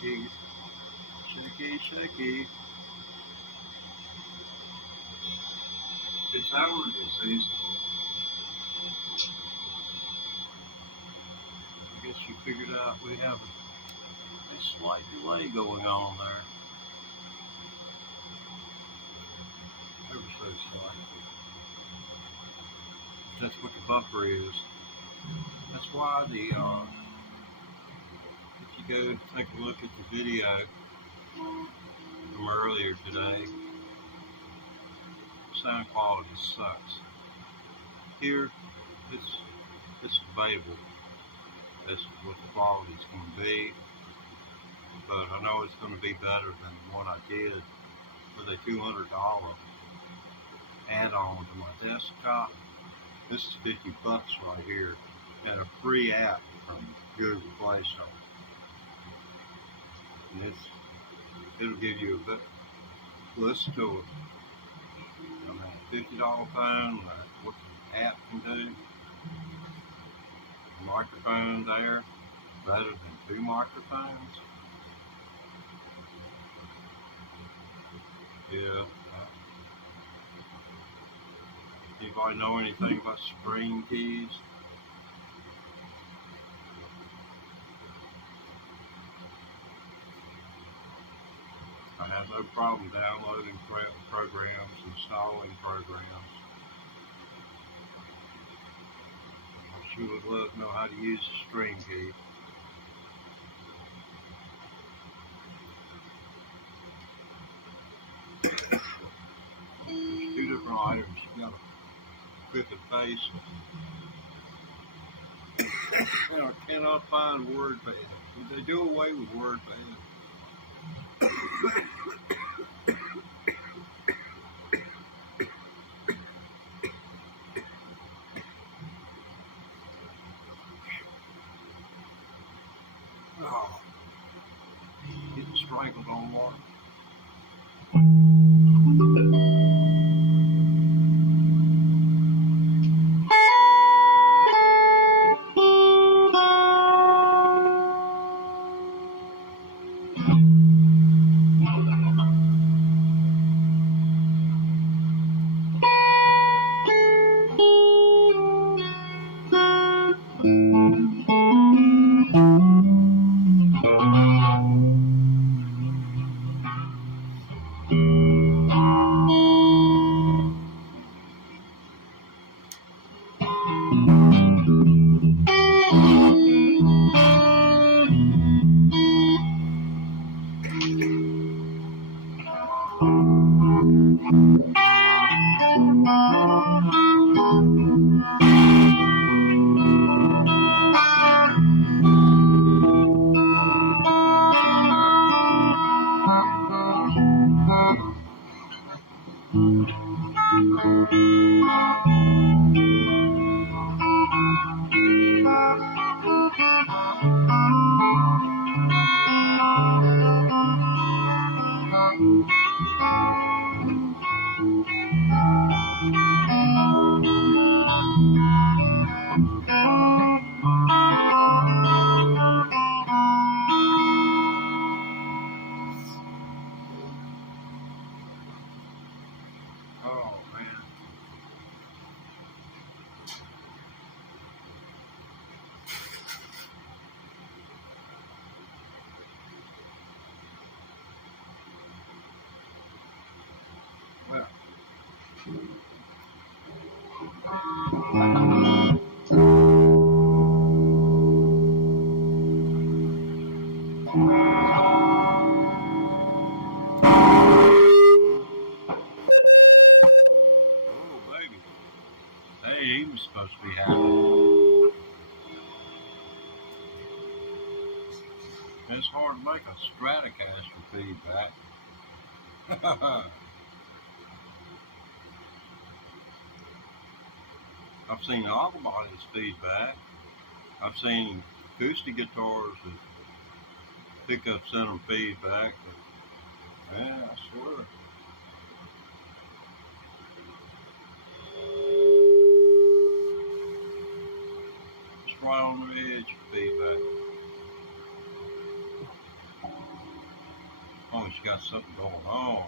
shaky, shaky, shaky. It's allergy season. I guess you figured out we have a slight delay going on there. Ever so slight. That's what the buffer is. That's why the if you go take a look at the video from earlier today, sound quality sucks. Here, it's debatable as to what the quality is going to be, but I know it's going to be better than the one I did with a $200 add-on to my desktop. This is $50 right here, and a free app from Google Play Store. And it'll give you a bit, listen to it. I mean, $50 phone, what the app can do. A microphone there, better than 2 microphones. Yeah. Anybody know anything about spring keys? I have no problem downloading programs, installing programs. I sure would love to know how to use a string key. There's 2 different items. You got a pick a face. And I cannot find WordPad. Did they do away with WordPad? Oh, getting strangled on water. Oh man. Well. Oh baby. Hey, he was supposed to be happy. It's hard to make a Stratocaster feedback. I've seen auto bodies feedback. I've seen acoustic guitars that pickup send them feedback. But, yeah, I swear. It's right on the edge of feedback. when she got something going on.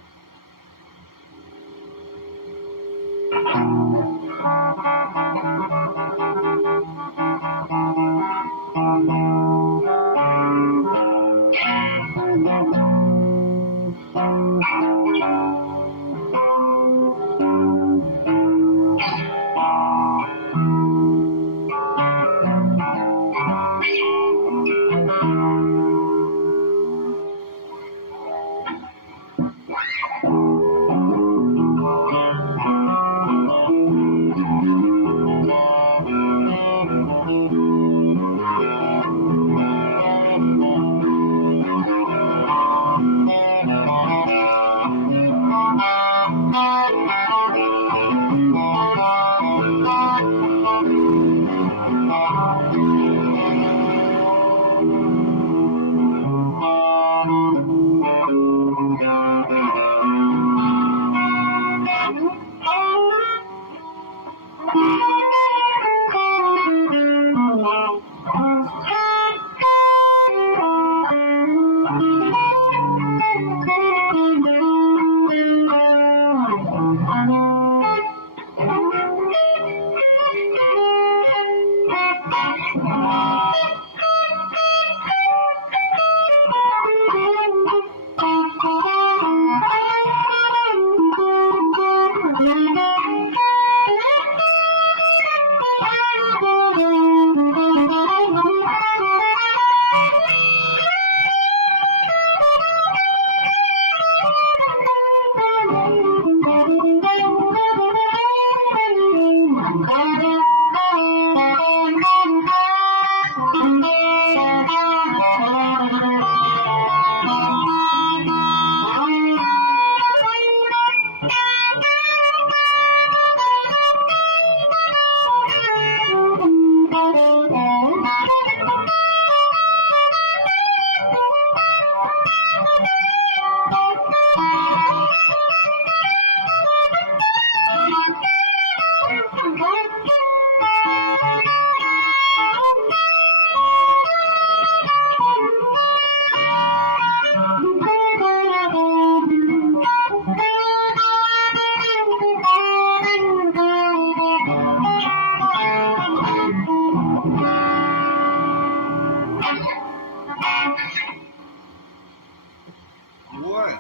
What?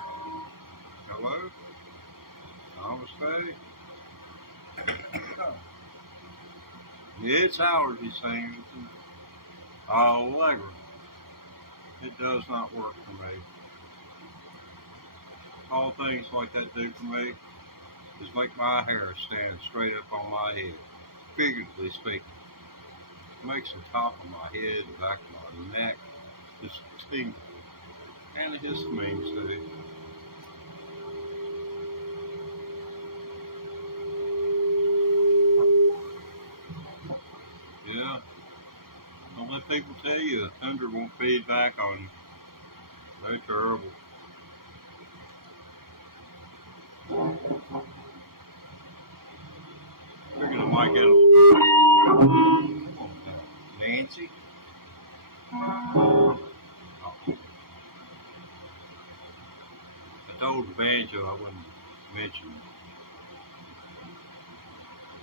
Hello? Namaste? It's allergy season. Allegra. It does not work for me. All things like that do for me is make my hair stand straight up on my head. Figuratively speaking. It makes the top of my head, the back of my neck just tingle. And the histamines too. Yeah. Don't let people tell you the thunder won't feed back on you. They're terrible. Figured I might get a little. Nancy? Uh-oh. I told the banjo I wouldn't mention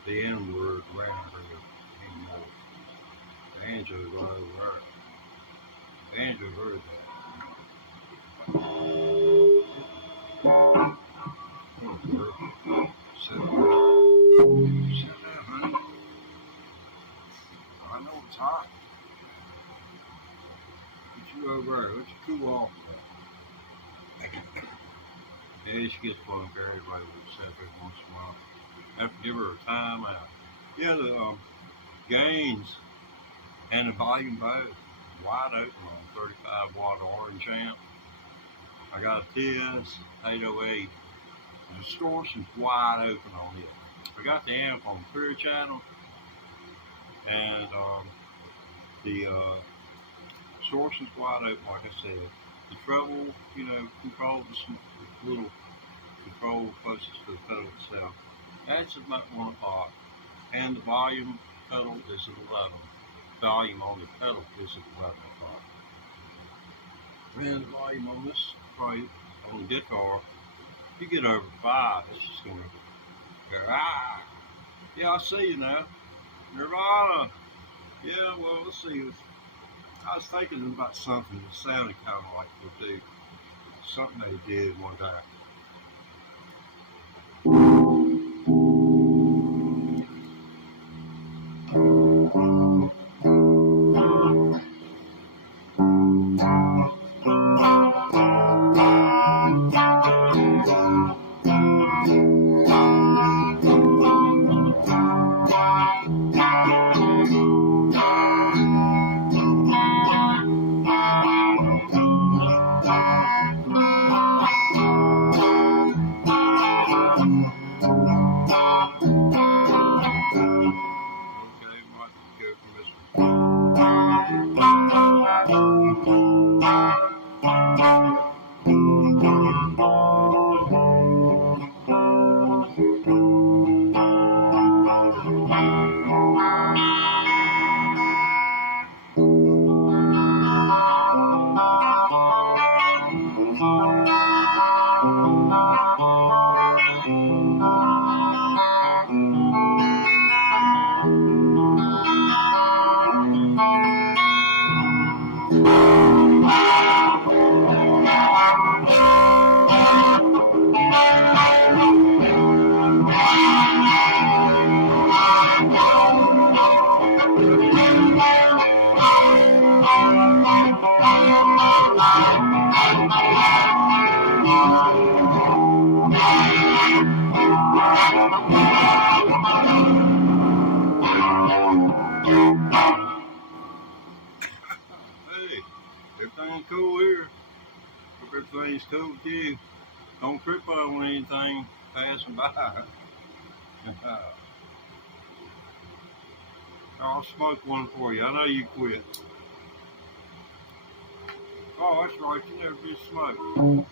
the N word around her anymore. Banjo's right over there. Banjo heard that. Oh, girl. Sit down, honey. I know it's hot. Get you over there. Let you cool off. Yeah, she gets fun carried away with herself every once in a while. Have to give her a time out. Yeah, the gains and the volume both wide open on 35 watt orange amp. I got a TS 808. The distortion's wide open on it. I got the amp on clear channel and the distortion's wide open, like I said. The treble, control the little control closest to the pedal itself. That's about 1 o'clock. And the volume pedal is at 11. Volume on the pedal is at 11 o'clock. And the volume on this probably on the guitar, if you get over 5, it's just gonna go, ah. Yeah, I see you now. Nirvana. Yeah, well, let's see. I was thinking about something that sounded kind of like they do. Something they did one time. Okay, might go from this Hey, everything cool here. Hope everything's cool with you. Don't trip on anything passing by. I'll smoke one for you. I know you quit. Oh, that's right. You never did smoke.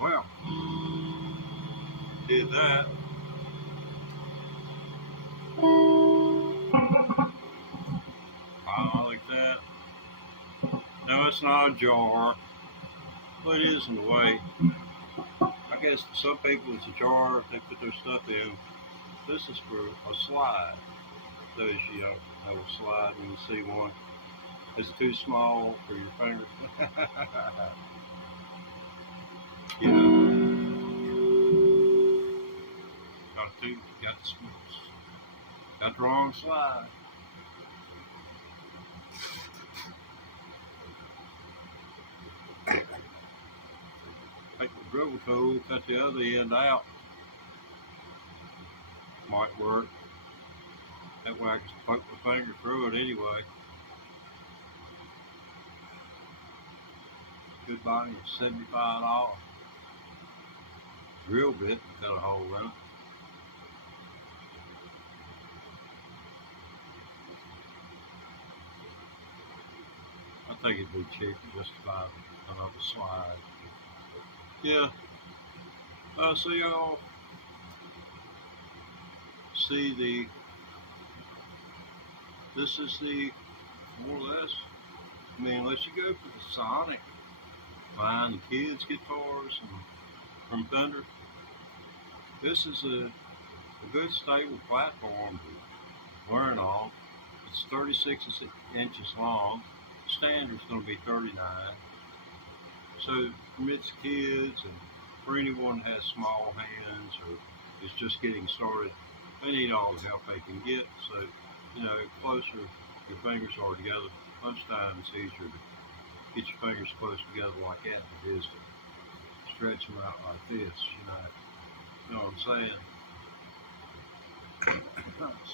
Well, did that. Like that. No, it's not a jar. Well, it is in a way. I guess for some people it's a jar they put their stuff in. This is for a slide. Those you don't have a slide when you see one. It's too small for your finger. Yeah. Got the wrong slide. Take the dribble tool, cut the other end out. Might work. That way I can poke my finger through it anyway. Good buying is $75. Drill bit, got a hole in it. I think it'd be cheaper just to buy another slide. Yeah. So y'all see this is the, more or less, I mean, unless you go for the Sonic, buying the kids' guitars and from Thunder, this is a good stable platform to learn on. It's 36 inches long. Standard's going to be 39. So permits kids and for anyone who has small hands or is just getting started, they need all the help they can get. So, you know, closer your fingers are together, most times it's easier to get your fingers close together like that than it is to stretch them out like this, you know what I'm saying?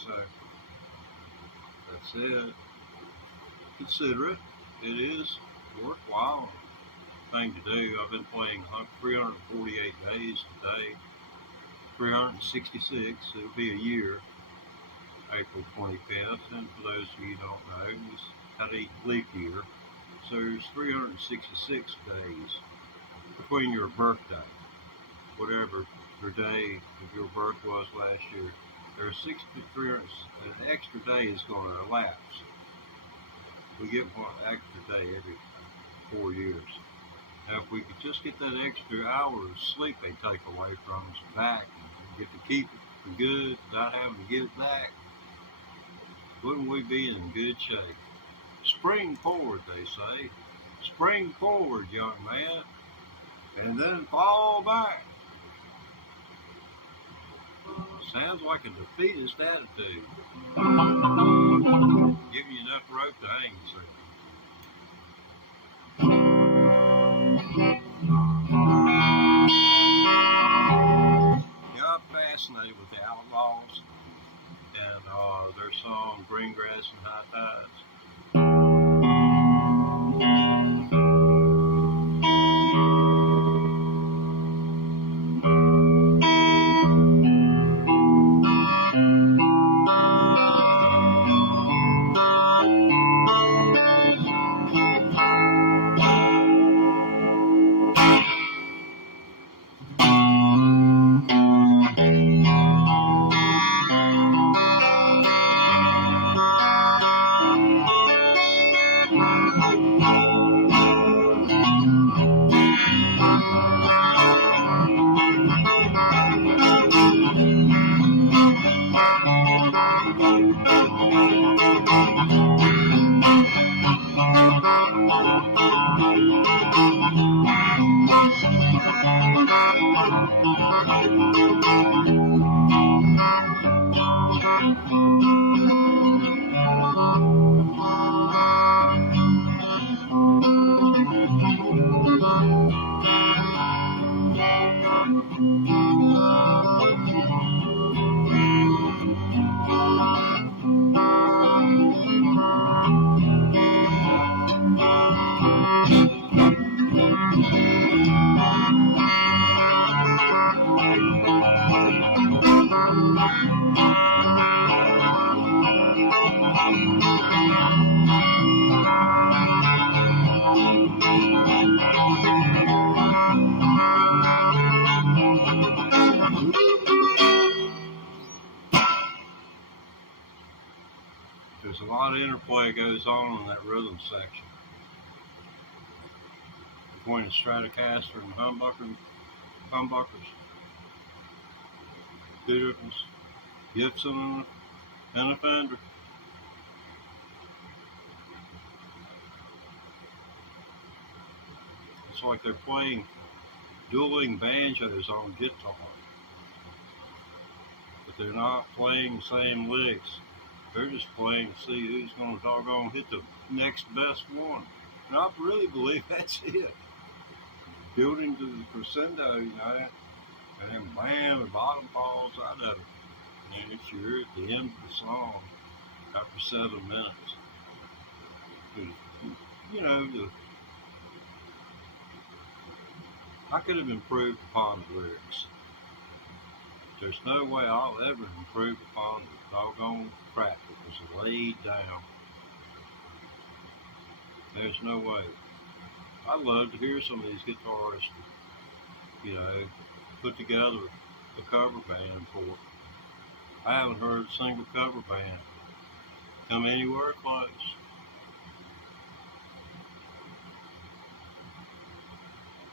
So, that's it. Consider it. It is worthwhile thing to do. I've been playing 348 days today, 366. It'll be a year, April 25th. And for those of you who don't know, it's had a leap year. So there's 366 days between your birthday, whatever your day of your birth was last year. There's 63, an extra day is going to elapse. We get one extra day every 4 years. Now, if we could just get that extra hour of sleep they take away from us back and get to keep it for good without having to give it back, wouldn't we be in good shape? Spring forward, they say. Spring forward, young man, and then fall back. Sounds like a defeatist attitude. Give you enough rope to hang yourself. Yeah, I'm fascinated with the Outlaws and their song Green Grass and High Tides. There's a lot of interplay goes on in that rhythm section between the Stratocaster and the humbuckers. Two different Gibson and a Fender. It's like they're playing dueling banjos on guitar, but they're not playing the same licks. They're just playing to see who's going to doggone hit the next best one. And I really believe that's it. Building to the crescendo, you know, and then bam, the bottom falls out of it. And if you're at the end of the song, after 7 minutes, you know, I could have improved upon the lyrics. There's no way I'll ever improve upon the doggone crap that was laid down. There's no way. I'd love to hear some of these guitarists, you know, put together a cover band for it. I haven't heard a single cover band come anywhere close.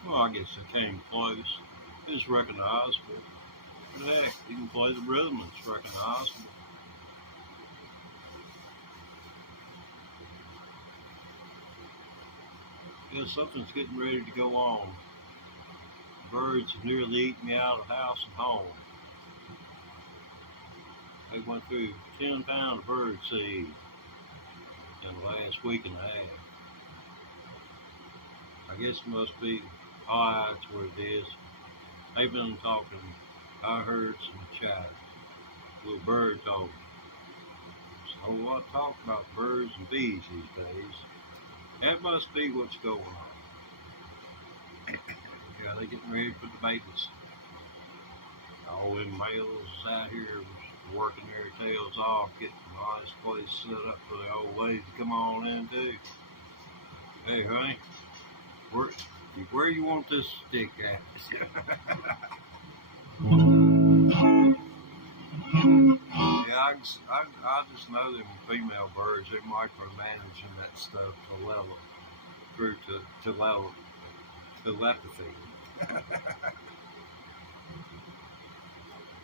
Well, I guess they came close. It's recognizable. But heck, you can play the rhythm, it's recognizable. Yeah, something's getting ready to go on. Birds have nearly eaten me out of house and home. They went through 10 pounds of bird seed in the last week and a half. I guess it must be that's what it is. They've been talking. I heard some chatter. Little bird talking. There's a whole lot of talk about birds and bees these days. That must be what's going on. Yeah, they're getting ready for the babies. All them males out here working their tails off, getting a nice place set up for the old ladies to come on in too. Hey, honey, where you want this stick at? Yeah, I just know them female birds, they're micromanaging that stuff to level through to level telepathy.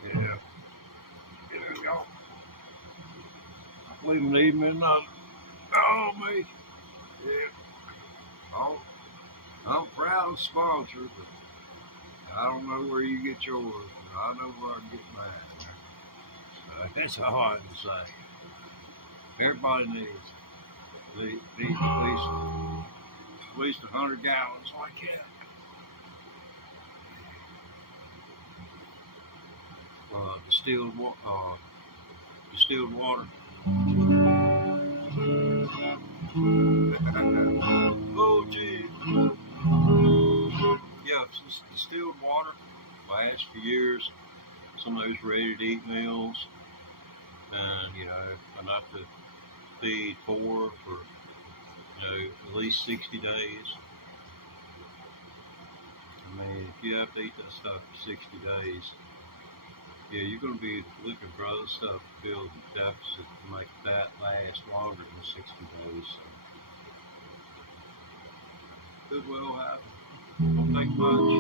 Yeah. There we go. I believe in evening. Oh, me. Yeah. Oh, I'm proud of sponsor, but I don't know where you get yours. But I know where I get mine. That's all I can say. Everybody needs at least 100 gallons like that. Distilled water. Oh, gee. Yeah, distilled water lasts for years. Some of those ready-to-eat meals, and you know, enough to feed 4 for at least 60 days. I mean, if you have to eat that stuff for 60 days, yeah, you're going to be looking for other stuff to fill the deficit to make that last longer than 60 days. So, it will happen. Don't take much.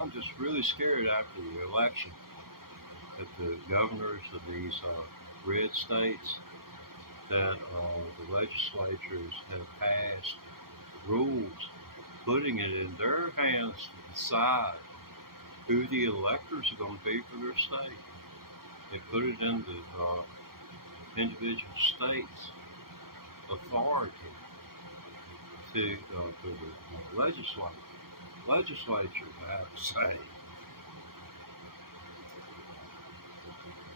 I'm just really scared after the election that the governors of these red states, that the legislatures have passed rules putting it in their hands to decide who the electors are going to be for their state. They put it in the individual states' authority to the legislature to have a say.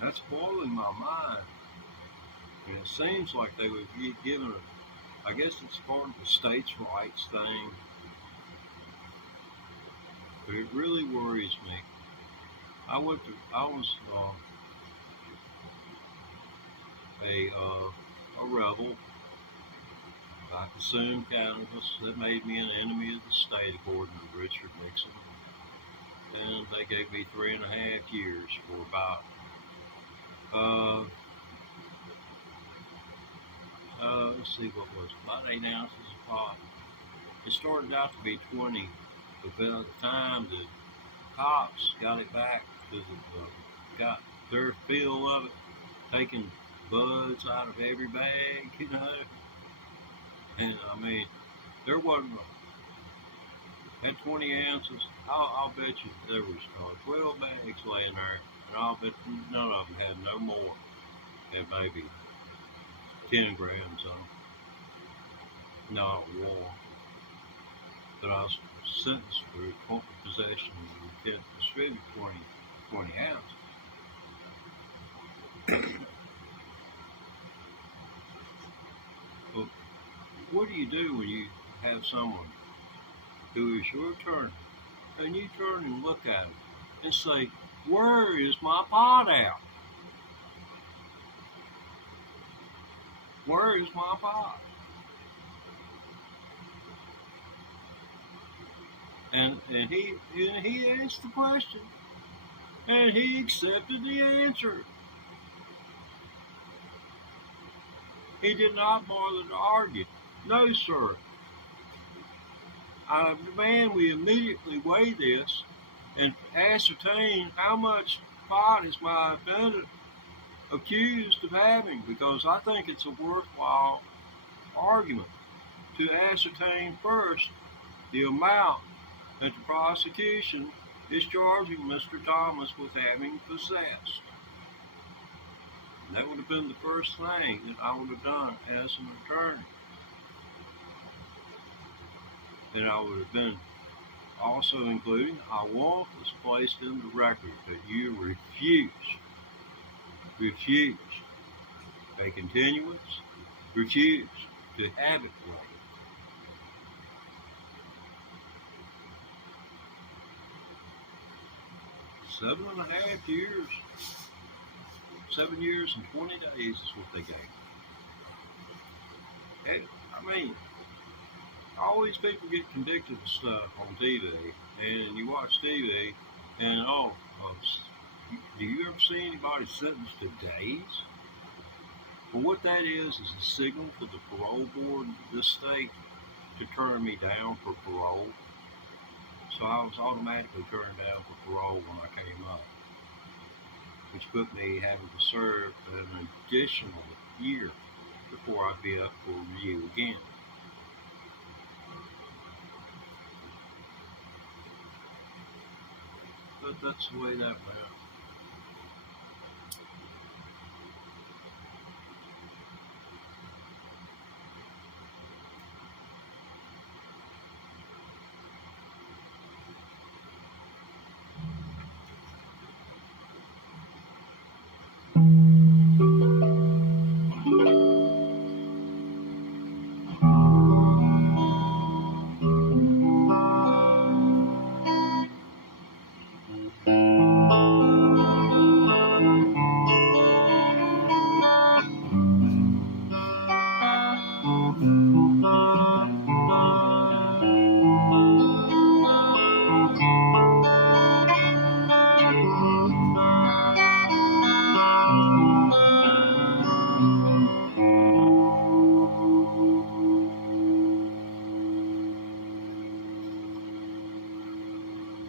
That's boiling my mind. And it seems like they would be given I guess it's part of the states' rights thing. But it really worries me. I was a rebel. I consumed cannabis. That made me an enemy of the state, according to Richard Nixon. and they gave me 3.5 years for about let's see, what was it, about 8 ounces of pot. It started out to be 20, but by the time the cops got it back to got their fill of it, taking buds out of every bag, and I mean, there wasn't at 20 ounces. I'll bet you there was 12 bags laying there, and I'll bet none of them had no more than maybe 10 grams on them. Not a war. But I was sentenced for possession and intent to distribute 20 ounces. Well, what do you do when you have someone who is your attorney, and you turn and look at him and say, "Where is my pot at? Where is my pot?" And he asked the question, and he accepted the answer. He did not bother to argue. "No, sir. I demand we immediately weigh this and ascertain how much pot is my defendant accused of having, because I think it's a worthwhile argument to ascertain first the amount that the prosecution is charging Mr. Thomas with having possessed." And that would have been the first thing that I would have done as an attorney. And I would have been also including, "I want this placed in the record that you refuse a continuance, refuse to have it weighed." 7.5 years, 7 years and 20 days is what they gave. And, I mean, all these people get convicted of stuff on TV, and you watch TV, and do you ever see anybody sentenced to days? Well, what that is a signal to the parole board of this state to turn me down for parole. So I was automatically turned down for parole when I came up, which put me having to serve an additional year before I'd be up for review again. But that's the way that went.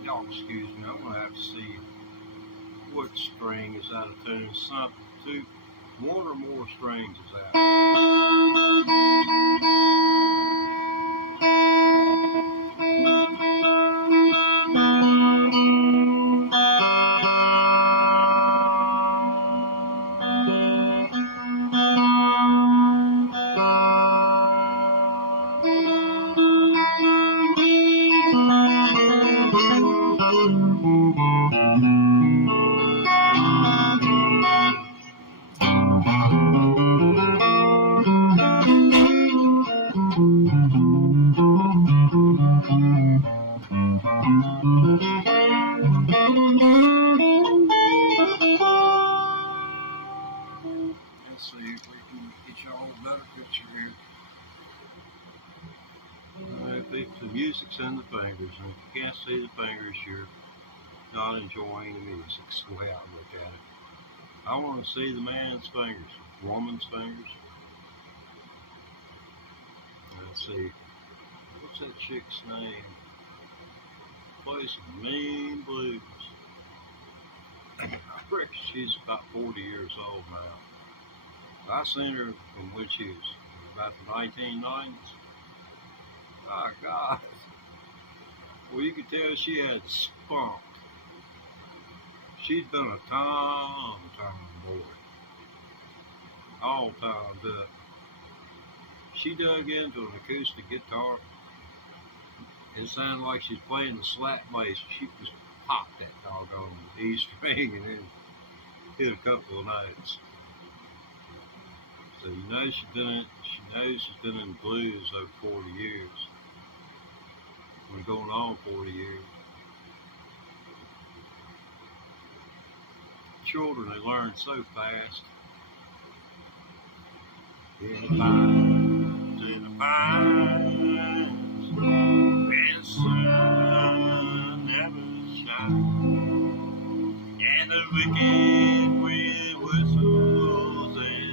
Y'all excuse me, I'm going to have to see what string is out of tune. One or more strings is out. Let's see if we can get y'all a better picture here. Alright, the music's in the fingers, and if you can't see the fingers, you're not enjoying the music. It's the way I look at it. I want to see the man's fingers, woman's fingers. Let's see, what's that chick's name? Plays some mean blues. I reckon she's about 40 years old now. I seen her from when she was about the 1990s. My God. Well, you could tell she had spunk. She'd been a time boy. All timed up. She dug into an acoustic guitar. It sounded like she's playing the slap bass. She just popped that doggone E string and then hit a couple of notes. So you know she knows she's been in blues over 40 years. We're going on 40 years. Children, they learn so fast. In the pines, where the sun never shines, and the wicked wind whistles and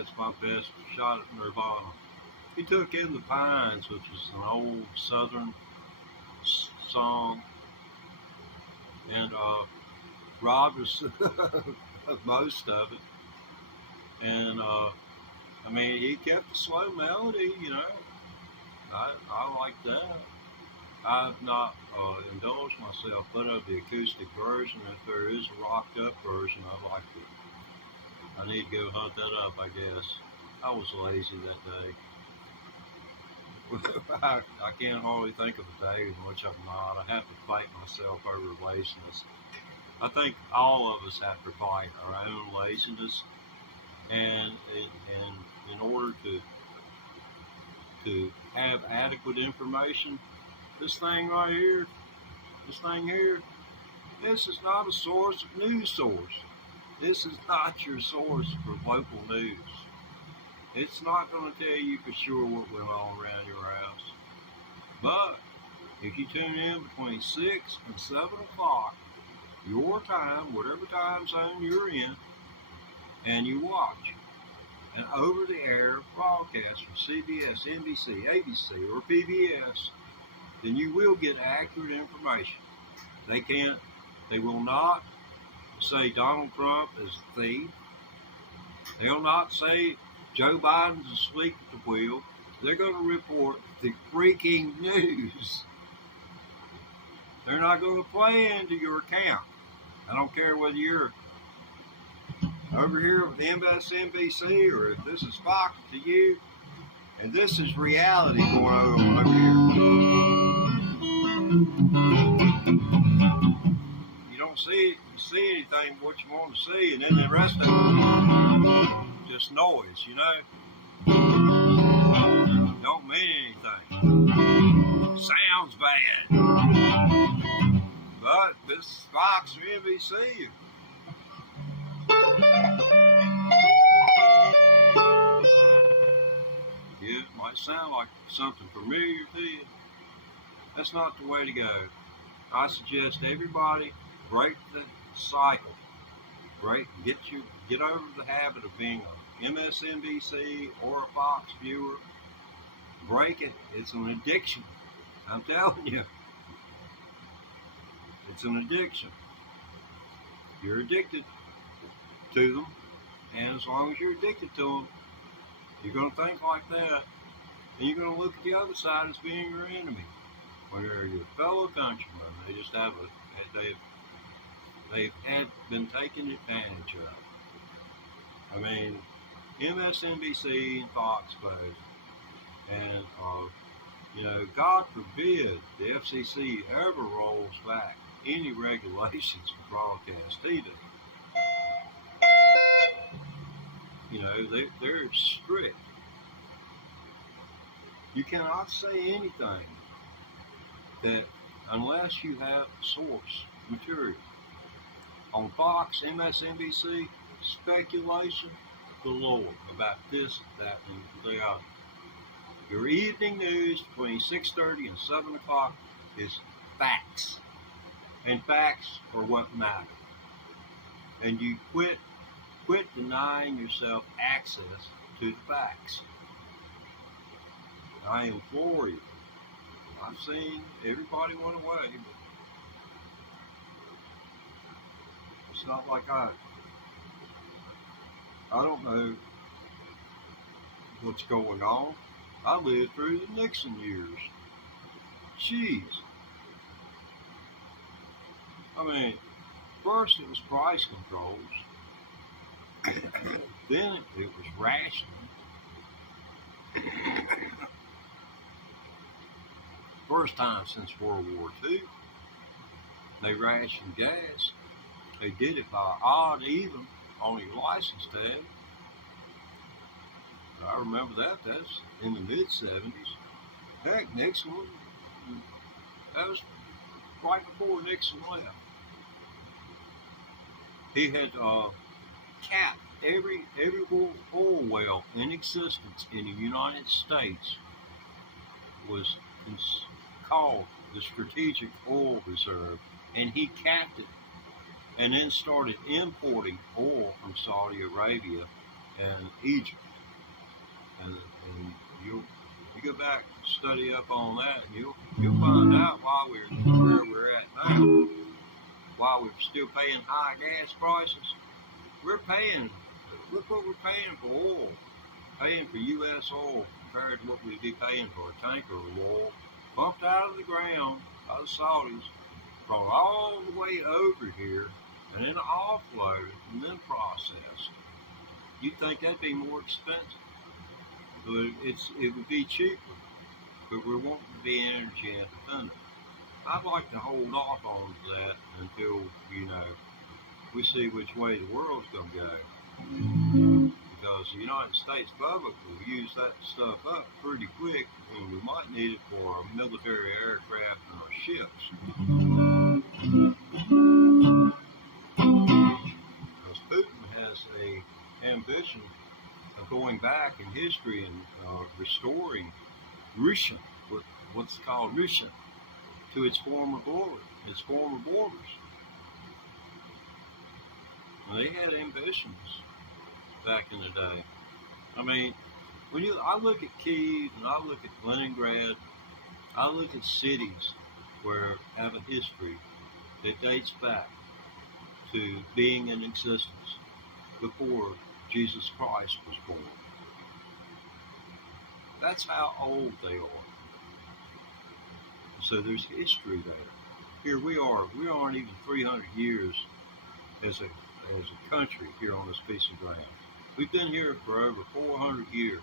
that's my best shot at Nirvana. He took In the Pines, which is an old Southern song, and robbed us of most of it. And I mean, he kept a slow melody, you know. I like that. I've not indulged myself, but of the acoustic version, if there is a rocked up version, I like it. I need to go hunt that up, I guess. I was lazy that day. I can't hardly think of a day in which I'm not. I have to fight myself over laziness. I think all of us have to fight our own laziness, and in order to have adequate information, this thing right here, this is not a news source. This is not your source for local news. It's not going to tell you for sure what went on around your house. But if you tune in between 6 and 7 o'clock, your time, whatever time zone you're in, and you watch an over-the-air broadcast from CBS, NBC, ABC, or PBS, then you will get accurate information. They will not say Donald Trump is a thief. They will not say Joe Biden's asleep at the wheel. They're going to report the freaking news. They're not going to play into your account. I don't care whether you're over here with MSNBC or if this is Fox to you. And this is reality going on over here. You don't see anything what you want to see, and then the rest of it just noise, you know. Don't mean anything. Sounds bad. But this Fox or NBC. Yeah, it might sound like something familiar to you. That's not the way to go. I suggest everybody break the cycle. Get over the habit of being a MSNBC or a Fox viewer. Break it. It's an addiction. I'm telling you. It's an addiction. You're addicted to them, and as long as you're addicted to them, you're going to think like that, and you're going to look at the other side as being your enemy. When they're your fellow countrymen, they just have they've been taken advantage of. I mean, MSNBC and Fox both, and you know, God forbid the FCC ever rolls back any regulations for broadcast TV. You know, they're strict. You cannot say anything that unless you have source material. On Fox, MSNBC, speculation galore about this, that, and the other. Your evening news between 6:30 and 7 o'clock is facts. And facts are what matter. And you quit denying yourself access to the facts. I implore you. I've seen everybody went away, but it's not like I don't know what's going on. I lived through the Nixon years. Jeez. I mean, first it was price controls. Then it was rationing. First time since World War II, they rationed gas. They did it by odd even on your license tag. I remember that. That's in the mid-70s. Heck, Nixon, that was right before Nixon left. He had capped every oil well in existence in the United States was called the Strategic Oil Reserve, and he capped it and then started importing oil from Saudi Arabia and Egypt. And you go back and study up on that, and you'll find out why we're where we're at now. Why we're still paying high gas prices. Look what we're paying for oil. Paying for U.S. oil compared to what we'd be paying for a tanker of oil pumped out of the ground by the Saudis, brought all the way over here, and then offloaded and then processed. You'd think that'd be more expensive. But it would be cheaper, but we're wanting to be energy independent. I'd like to hold off on that until, you know, we see which way the world's going to go. Because the United States public will use that stuff up pretty quick, and we might need it for our military aircraft and our ships. Because Putin has an ambition of going back in history and restoring Russia, what's called Russia, to its former borders. And they had ambitions back in the day. I mean, I look at Kyiv and I look at Leningrad, I look at cities where have a history that dates back to being in existence before Jesus Christ was born. That's how old they are. So there's history there. Here we aren't even 300 years as a country here on this piece of ground. We've been here for over 400 years.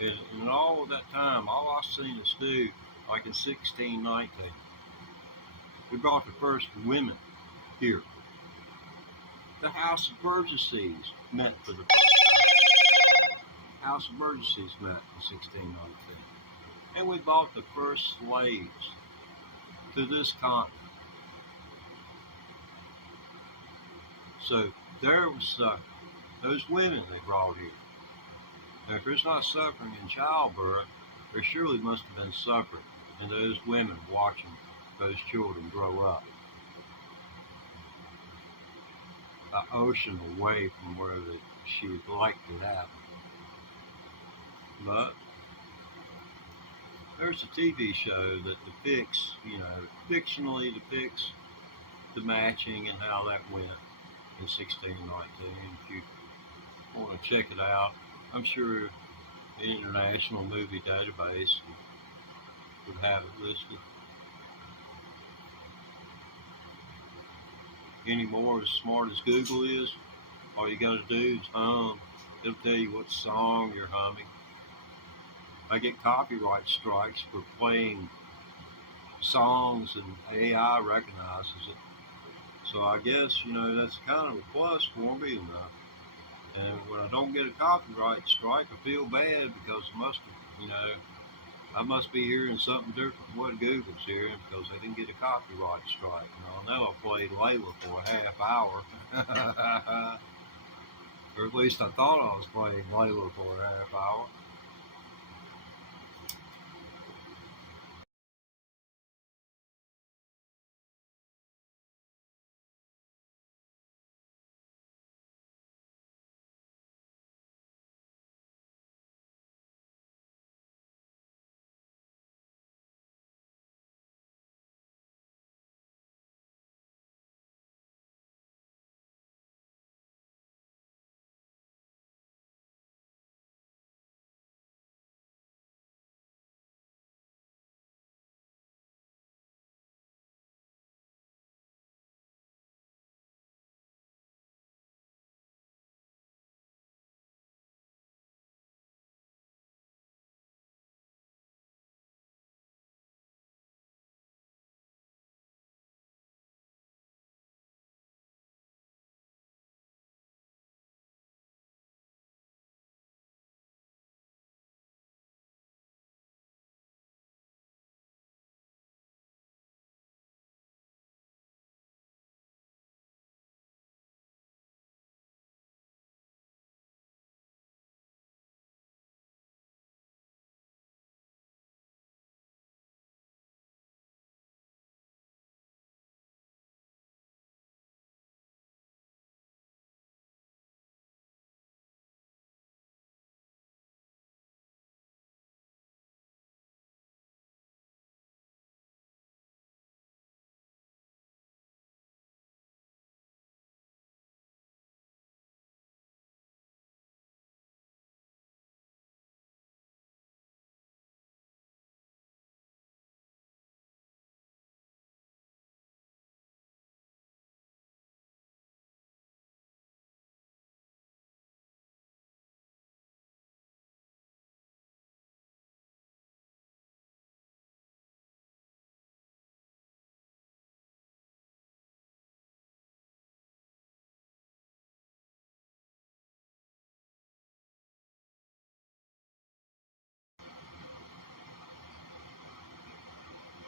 And in all of that time, all I've seen us do like in 1619. We brought the first women here. The House of Burgesses met for the first time. House of Burgesses met in 1619. And we brought the first slaves to this continent. So there was those women they brought here. Now, if there's not suffering in childbirth, there surely must have been suffering in those women watching those children grow up. An ocean away from where she would like to happen. But there's a TV show that depicts, fictionally depicts the matching and how that went in 1619. If you want to check it out, I'm sure the International Movie Database would have it listed. Any more as smart as Google is, all you got to do is hum. It'll tell you what song you're humming. I get copyright strikes for playing songs and AI recognizes it. So I guess, that's kind of a plus for me enough. And when I don't get a copyright strike, I feel bad because I must be hearing something different from what Google's hearing because I didn't get a copyright strike. I know I played Layla for a half hour. Or at least I thought I was playing Layla for a half hour.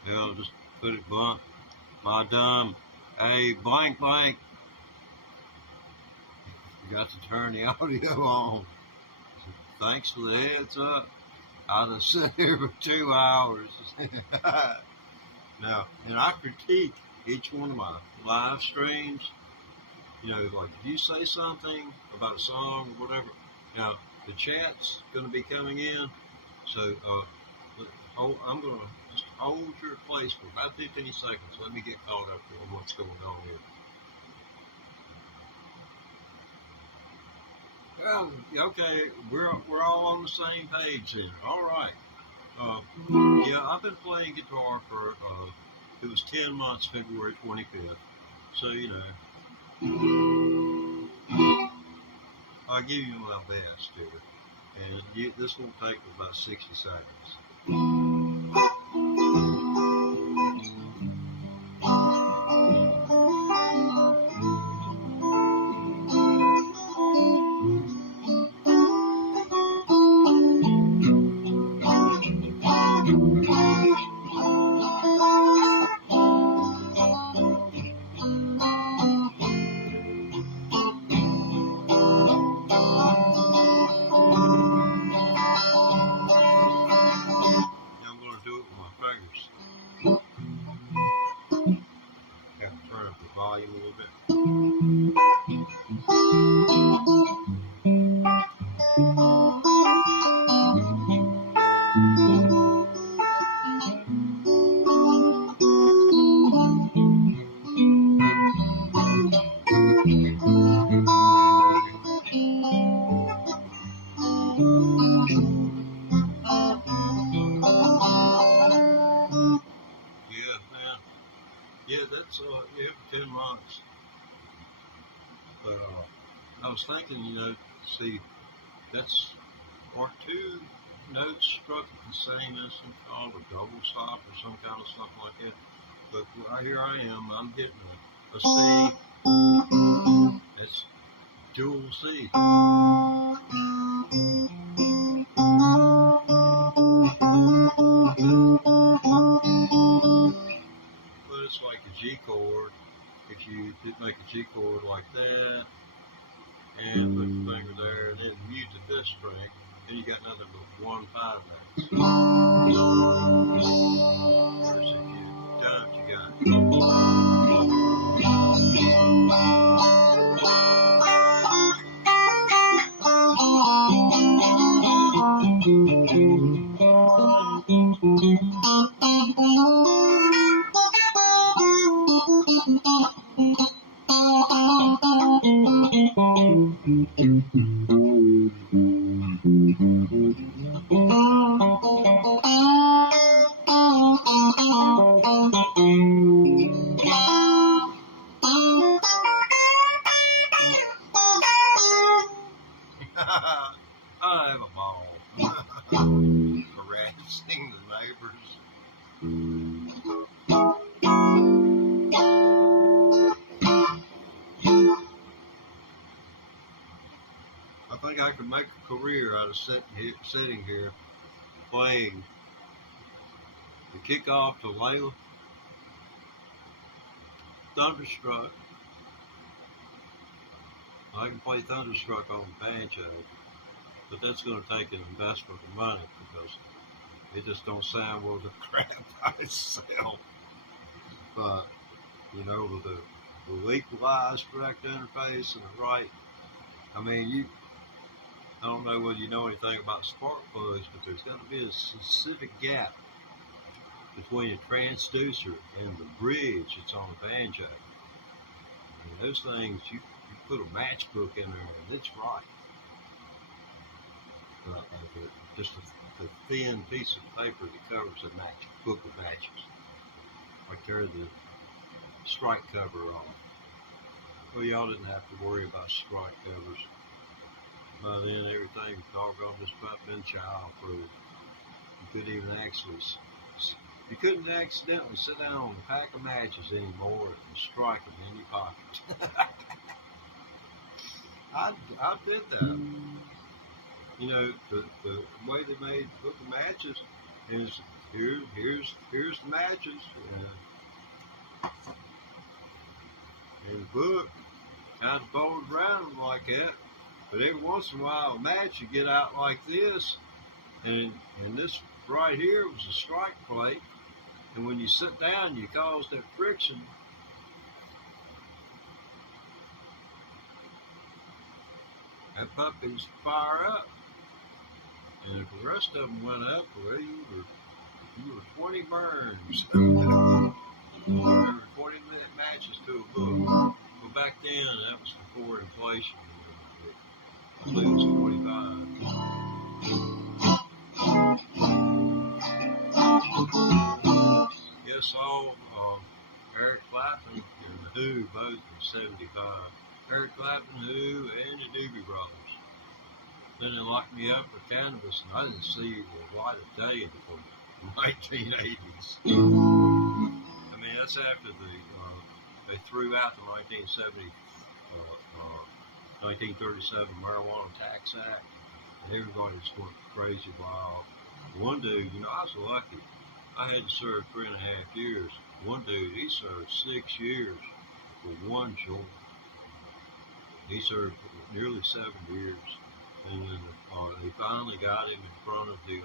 Hell, just put it blunt. My dumb. Hey, blank. You got to turn the audio on. Thanks for the heads up. I just sit here for 2 hours. Now, and I critique each one of my live streams. Like if you say something about a song or whatever, now the chat's going to be coming in. So I'm going to just hold your place for about 15 seconds. Let me get caught up on what's going on here. Well, okay, we're all on the same page here. All right. Yeah, I've been playing guitar for it was 10 months, February 25th. So I'll give you my best here, and this won't take about 60 seconds. was thinking, see, are two notes struck at the same instant called a double stop or some kind of something like that. But here I am, I'm getting a C. It's dual C. But it's like a G chord. If you did make a G chord like that, and put the finger there, and then mute the fifth string, then you got nothing but 1 5 notes. Whereas if you don't, you got I have a ball. Harassing the neighbors. I think I could make a career out of sitting here playing the kickoff to Layla, Thunderstruck. I can play Thunderstruck on the banjo, but that's going to take an investment of money because it just don't sound worth the crap by itself. But, with the equalized direct interface and the right, I don't know whether you know anything about spark plugs, but there's got to be a specific gap between a transducer and the bridge that's on the banjo. And those things, you put a matchbook in there and it's right. Just a thin piece of paper that covers a book of matches. I tear the strike cover off. Well, y'all didn't have to worry about strike covers. By then, everything was doggone just about been child-proof. You couldn't accidentally sit down on a pack of matches anymore and strike them in your pocket. I did that. The way they made the book of matches is here's the matches, and the book kind of folded around them like that. But every once in a while, a match you get out like this, and this right here was a strike plate, and when you sit down, you cause that friction. That puppy's fire up. And if the rest of them went up, well, you were 20 burns. Every 40-minute matches to a book. But back then, that was before inflation. I believe it was 25. Yes, saw Eric Clapton and the Who both in 75. Eric Clapton, Who, and the Doobie Brothers. Then they locked me up for cannabis, and I didn't see the light of day until the 1980s. That's after they threw out the 1937 Marijuana Tax Act, and everybody just went crazy wild. One dude, I was lucky. I had to serve 3.5 years. One dude, he served 6 years for one joint. He served nearly 7 years. And then they finally got him in front of the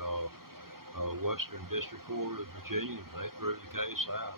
Western District Court of Virginia, and they threw the case out.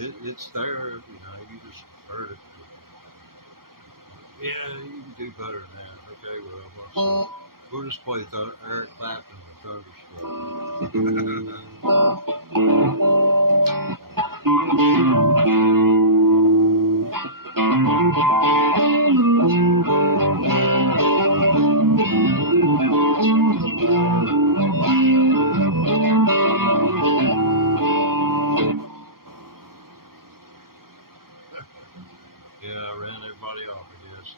It's there, you just heard it. Yeah, you can do better than that. Okay, well, we'll just play Eric Clapton and Yeah, I ran everybody off, I guess.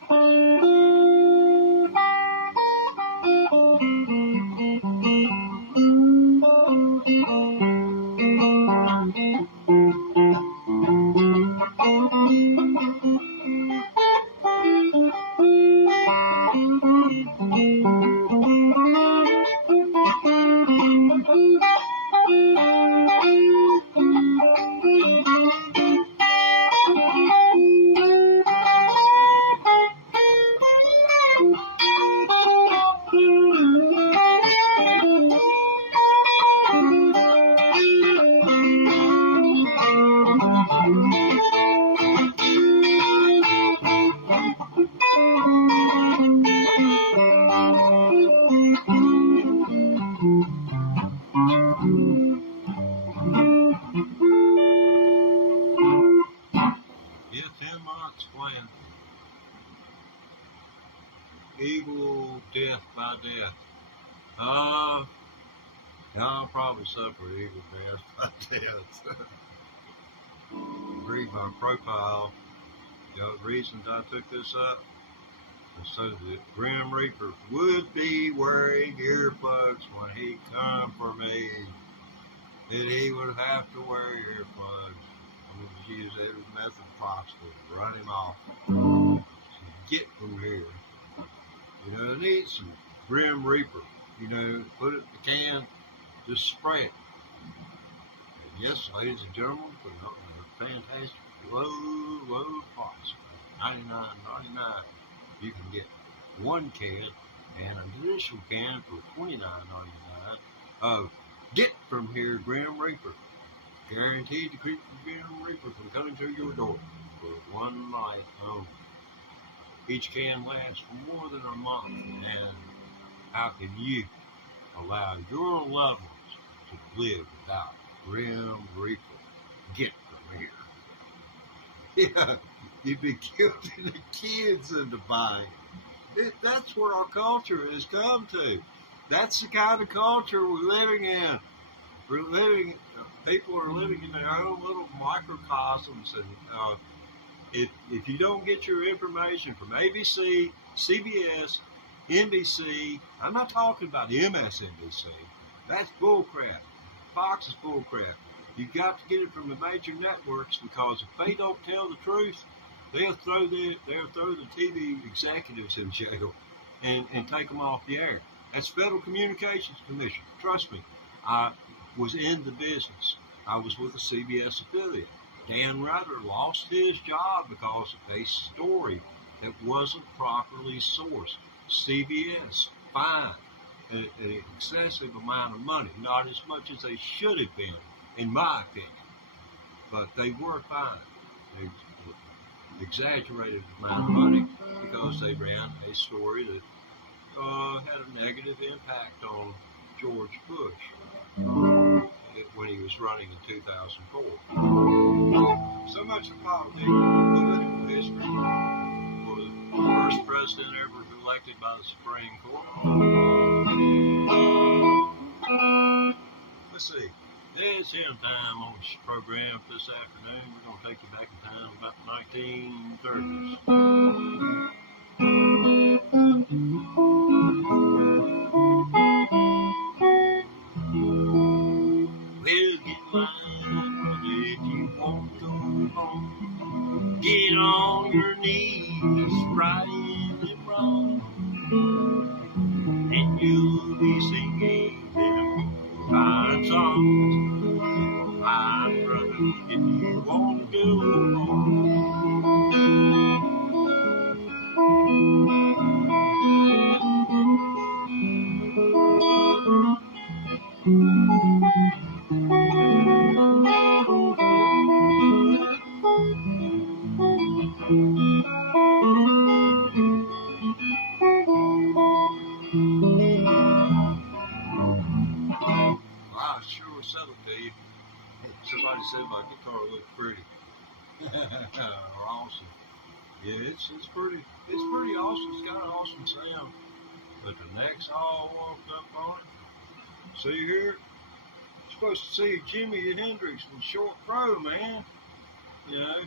Yeah, 10 months playing Eagle Death by Death. I'll probably suffer Eagle Death by Death. Read my profile. The reasons I took this up is so that Grim Reaper would be wearing earplugs when he come for me. That he would have to wear earplugs. I'm going to use every method possible to run him off. So get from here. I need some Grim Reaper. Put it in the can, just spray it. And yes, ladies and gentlemen, put it up in a fantastic low price. $99.99. You can get one can and an additional can for $29.99 of Get From Here Grim Reaper. Guaranteed to keep the Grim Reaper from coming to your door for one night only. Each can lasts for more than a month, and how can you allow your loved ones to live without Grim Reaper? Get From Here. Yeah, you'd be guilting the kids into buying. That's where our culture has come to. That's the kind of culture we're living in. People are living in their own little microcosms, and if you don't get your information from ABC, CBS, NBC, I'm not talking about MSNBC. That's bullcrap. Fox is bullcrap. You've got to get it from the major networks, because if they don't tell the truth, they'll throw the TV executives in jail and take them off the air. That's Federal Communications Commission. Trust me, I was in the business. I was with a CBS affiliate. Dan Rather lost his job because of a story that wasn't properly sourced. CBS fined an excessive amount of money, not as much as they should have been, in my opinion, but they were fined. They exaggerated the amount of money because they ran a story that had a negative impact on George Bush when he was running in 2004. So much of politics, political history, for the first president ever elected by the Supreme Court. Let's see. There's him time on this program this afternoon. We're going to take you back in time about the 1930s. Well, get line, brother, if you want to go home. Get on your knees, right and wrong, and you'll be singing them fine songs. My brother, if you want to go home. car looks pretty or awesome. Yeah, it's pretty awesome. It's got an awesome sound. But the next all walked up on it. See here, you're supposed to see Jimi Hendrix from Short Crow, man. You know,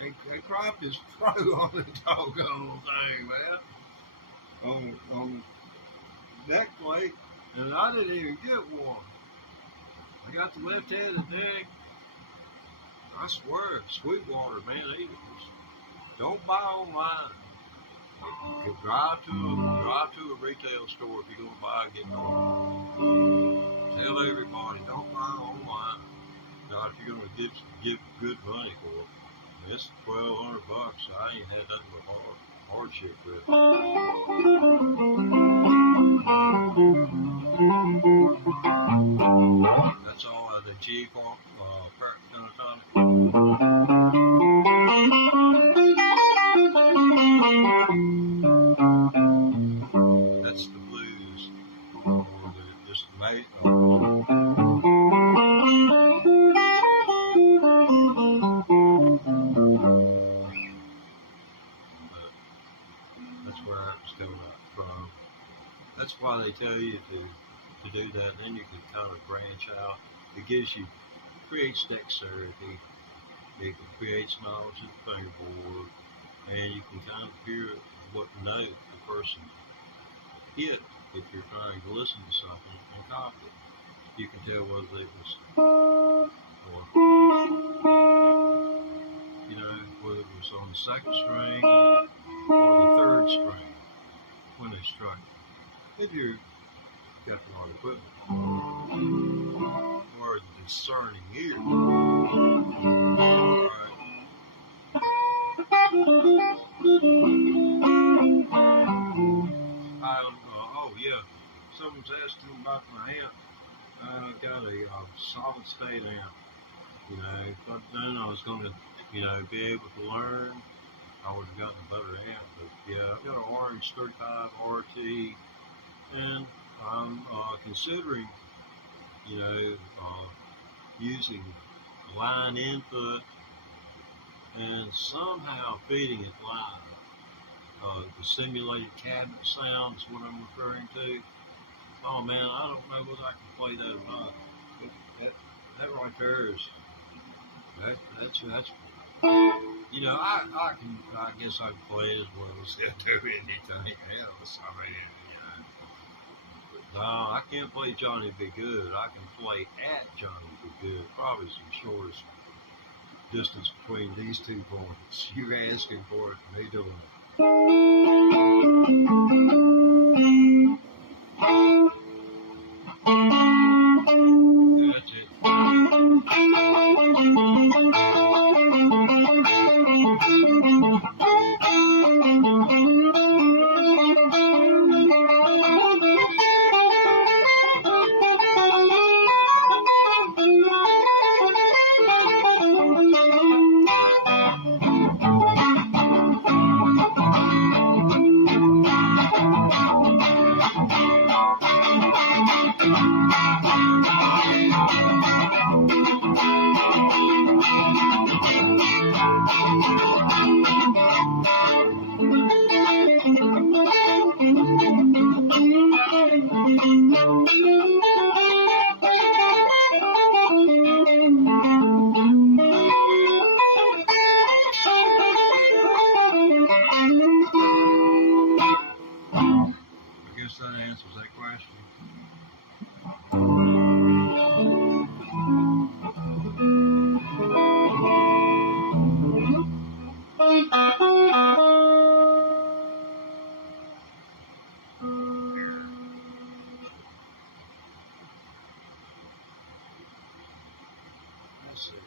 they cropped his fro on the doggone thing, man. On deck plate, and I didn't even get one. I got the left-handed deck. I swear, Sweetwater, man, don't buy online. You drive to a retail store if you're gonna buy a guitar. Tell everybody, don't buy online. Now, if you're gonna give good money for it, it's $1,200. I ain't had nothing but hardship with it. That's all the G for That's the blues, or just mate. That's where I was coming up from. That's why they tell you to do that, and then you can kind of branch out. It creates dexterity, it creates knowledge of the fingerboard, and you can kind of hear what note the person hit if you're trying to listen to something and copy it. You can tell whether it was, or, you know, whether it was on the second string or the third string when they struck it. If you're got the right equipment, or a discerning ear. Oh yeah, someone's asking about my amp. I've got a solid state amp. You know, if I'd known I was going to, you know, be able to learn, I would have gotten a better amp. But yeah, I've got an Orange 35 RT, and I'm considering, you know, using line input and somehow feeding it live. The simulated cabinet sound is what I'm referring to. Oh man, I don't know whether I can play that or not. That right there is that's you know, I guess I can play it as well as do anything else. I mean, you know. No, I can't play Johnny Be Good. I can play at Johnny Be Good. Probably some shortest distance between these 2 points. You're asking for it, me doing it. That's it. That answers that question. Let's see.